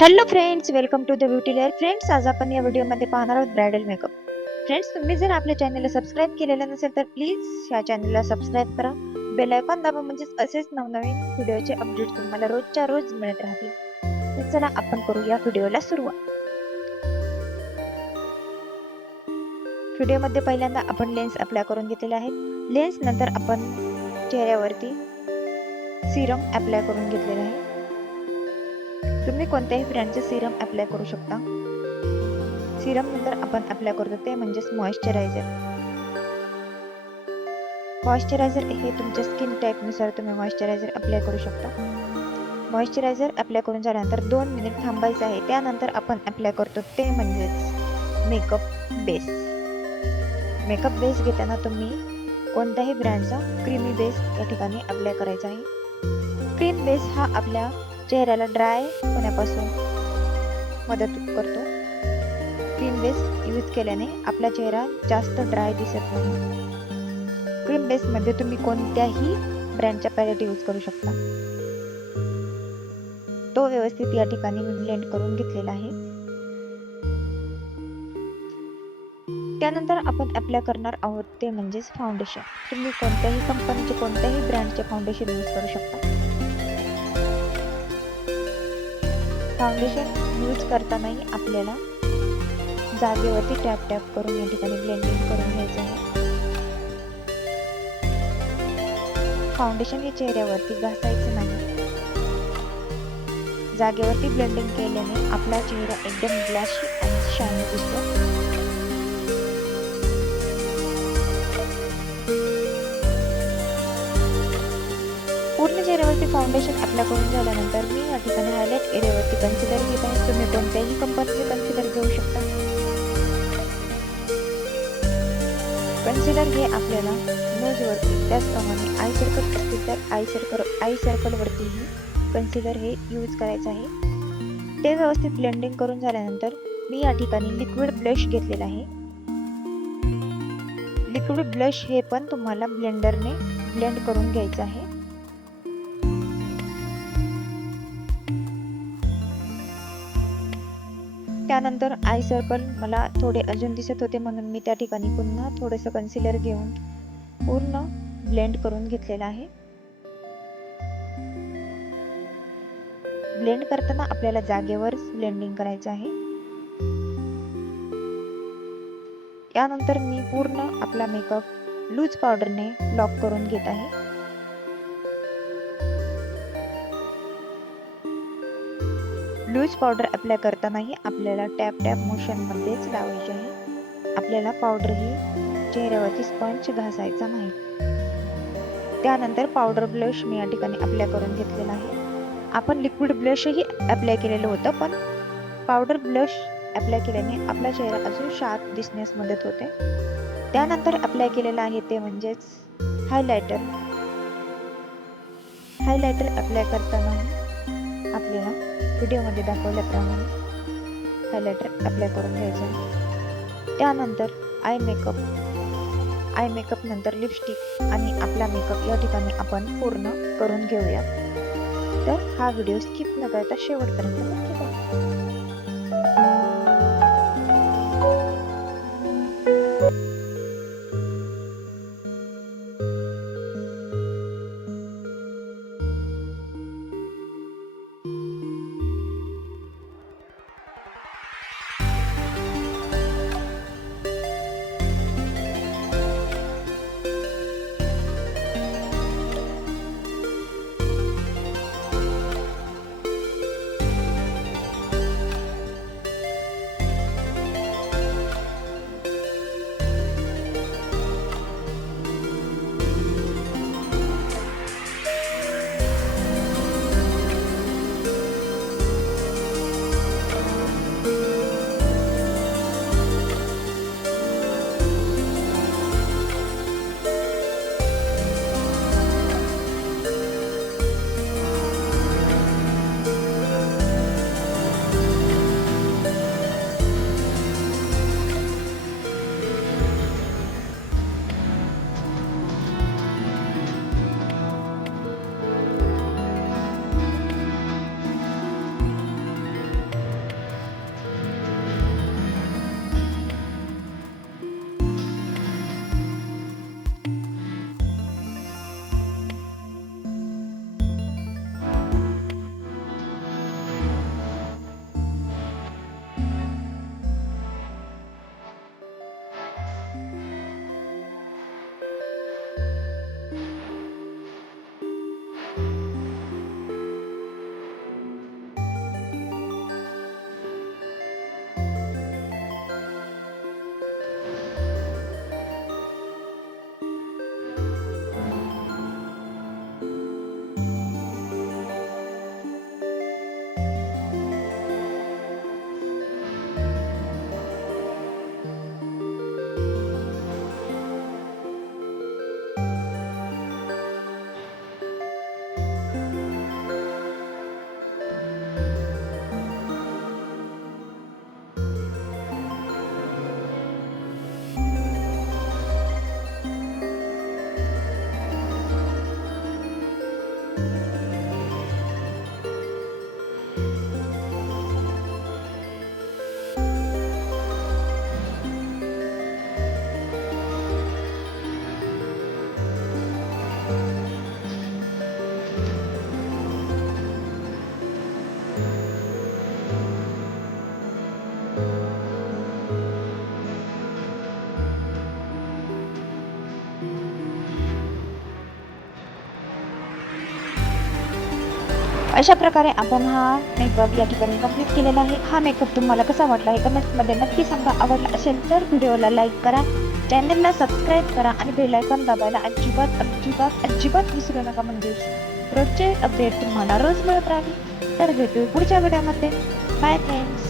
Hello friends, welcome to the Beauty Layer. Friends, आज आपण या व्हिडिओमध्ये पाहणार आहोत ब्रायडल मेकअप. फ्रेंड्स, तुम्ही जर आपल्या चॅनलला सबस्क्राईब केलेलं नसेल तर प्लीज या चॅनलला सबस्क्राईब करा, बेल आयकॉन दाबा, म्हणजेच असेच नवनवीन व्हिडिओचे अपडेट तुम्हाला रोजच्या रोज मिळत राहतील. तर चला आपण करू या व्हिडिओला सुरुवात. व्हिडिओमध्ये पहिल्यांदा आपण लेन्स अप्लाय करून घेतलेले आहे. लेन्स नंतर आपण चेहऱ्यावरती सिरम अप्लाय करून घेतलेले आहे. तुम्ही कोणत्याही ब्रँडचे सिरम अप्लाय करू शकता. सिरम नंतर आपण अप्लाय करतो ते म्हणजेच मॉइश्चरायझर. मॉइश्चरायझर हे तुमच्या स्किन टाईपनुसार तुम्ही मॉइश्चरायझर अप्लाय करू शकता. मॉइश्चरायझर अप्लाय करून झाल्यानंतर 2 मिनिट थांबायचं आहे. त्यानंतर आपण अप्लाय करतो ते म्हणजेच मेकअप बेस. मेकअप बेस घेताना तुम्ही कोणत्याही ब्रँडचा क्रीमी बेस या ठिकाणी अप्लाय करायचा आहे. क्रीम बेस हा आपल्या चेहऱ्याला ड्राय होण्यापासून मदत करतो. क्रीम बेस यूज केल्याने आपला चेहरा जास्त ड्राय दिसत नाही. क्रीम बेस मध्ये तुम्ही कोणत्याही ब्रँडच्या पॅलेट यूज करू शकता. तो व्यवस्थित या ठिकाणी मी ब्लेंड करून घेतलेला आहे. त्यानंतर आपण अप्लाय करणार आहोत ते म्हणजेच फाउंडेशन. तुम्ही कोणत्याही कंपनीचे कोणत्याही ब्रँडचे फाउंडेशन यूज करू शकता. फाउंडेशन यूज करतानाही आपल्याला जागेवरती टॅप टॅप करून या ठिकाणी ब्लेंडिंग करून घ्यायचं आहे. फाउंडेशन हे चेहऱ्यावरती घासायचं नाही. जागेवरती ब्लेंडिंग केल्याने आपला चेहरा एकदम ग्लॅशी आणि शायनी दिसतो. पूर्ण चेहऱ्यावरती फाउंडेशन अप्लाय करून झाल्यानंतर मी या ठिकाणी हायलाइट एरियावरती कन्सिलर घेत आहे. तुम्ही कोणत्याही कंपनीचे कन्सिलर घेऊ शकता. कन्सिलर हे आपल्याला नोजवरती, त्याचप्रमाणे आय सर्कल असतील तर आय सर्कल वरतीही कन्सिलर हे यूज करायचं आहे. ते व्यवस्थित ब्लेंडिंग करून झाल्यानंतर मी या ठिकाणी लिक्विड ब्लश घेतलेला आहे. लिक्विड ब्लश हे पण तुम्हाला ब्लेंडरने ब्लेंड करून घ्यायचं आहे. त्यानंतर आय सर्कल मला थोडे अजून दिसत होते म्हणून मी त्या ठिकाणी पुन्हा थोडंसं कन्सिलर घेऊन पूर्ण ब्लेंड करून घेतलेला आहे. ब्लेंड करताना आपल्याला जागेवर ब्लेंडिंग करायचं आहे. यानंतर मी पूर्ण आपला मेकअप लूज पावडरने लॉक करून घेत आहे. लूज पावडर अप्लाय करतानाही आपल्याला टॅप टॅप मोशन मध्येच लावायची आहे. आपल्याला पावडर ही चेहऱ्यावरती स्पंज घासायचा नाही. त्यानंतर पावडर ब्लश मी या ठिकाणी अप्लाय करून घेतलेला आहे. आपण लिक्विड ब्लशही अप्लाय केलेलं होतं, पण पावडर ब्लश अप्लाय केल्याने आपला चेहरा अजून शार्प दिसण्यास मदत होते. त्यानंतर अप्लाय केलेलं आहे ते म्हणजेच हायलायटर. हायलायटर अप्लाय करताना आपल्याला व्हिडिओमध्ये दाखवल्याप्रमाणे हायलायटर अप्लाय करून घ्यायचं आहे. त्यानंतर आय मेकअप नंतर लिपस्टिक आणि आपला मेकअप या ठिकाणी आपण पूर्ण करून घेऊया. तर हा व्हिडिओ स्किप न करता शेवटपर्यंत नक्की बघा. अशा प्रकारे आपण हा मेकअप या ठिकाणी कंप्लीट केलेला आहे. हा मेकअप तुम्हाला कसा वाटला हे कमेंट्समध्ये नक्की सांगा. आवडला असेल तर व्हिडिओला लाईक करा, चॅनलला सबस्क्राईब करा आणि बेल आयकॉन दाबायला अजिबात विसरू नका. म्हणजे रोजचे अपडेट तुम्हाला रोज मिळत राहील. तर भेटू पुढच्या व्हिडिओमध्ये. Bye friends.